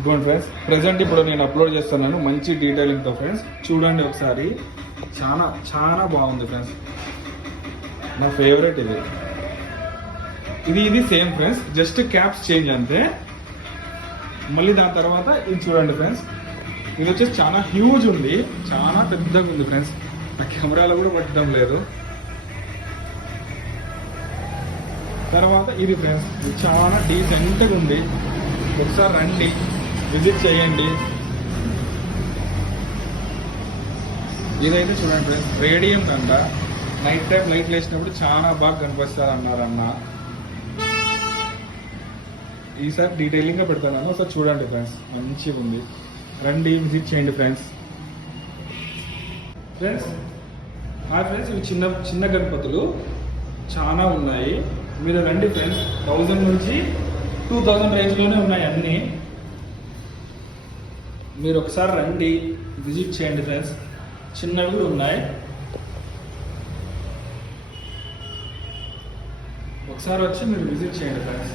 ఇదిగోండి friends, present ఇప్పుడు నేను అప్లోడ్ చేస్తున్నాను మంచి డీటెయిలింగ్తో ఫ్రెండ్స్. చూడండి ఒకసారి, చాలా చాలా బాగుంది ఫ్రెండ్స్. నా ఫేవరెట్ ఇది same friends, just caps change అంతే. మళ్ళీ దాని తర్వాత ఇది చూడండి ఫ్రెండ్స్, ఇది వచ్చేసి చాలా హ్యూజ్ ఉంది, చాలా పెద్దగా ఉంది ఫ్రెండ్స్. నా కెమెరాలో కూడా పట్టడం లేదు. తర్వాత ఇది ఫ్రెండ్స్, ఇది చాలా డీసెంట్గా ఉంది. ఒకసారి రండి, విజిట్ చేయండి. ఇదైతే చూడండి ఫ్రెండ్స్, రేడియం కంట. నైట్ టైం లైట్లు వేసినప్పుడు చాలా బాగా కనిపిస్తుంది అన్నారన్న. ఈసారి డీటెయిలింగ్గా పెడతాను, ఒకసారి చూడండి ఫ్రెండ్స్, మంచిగా ఉంది. రండి, విజిట్ చేయండి ఫ్రెండ్స్. ఫ్రెండ్స్ ఇవి చిన్న చిన్న గణపతులు చాలా ఉన్నాయి. మీరు రండి ఫ్రెండ్స్, 1000 నుంచి 2000 రేంజ్లోనే ఉన్నాయి అన్నీ. మీరు ఒకసారి రండి, విజిట్ చేయండి ఫ్రెండ్స్. చిన్నవి కూడా ఉన్నాయి, ఒకసారి వచ్చి మీరు విజిట్ చేయండి ఫ్రెండ్స్.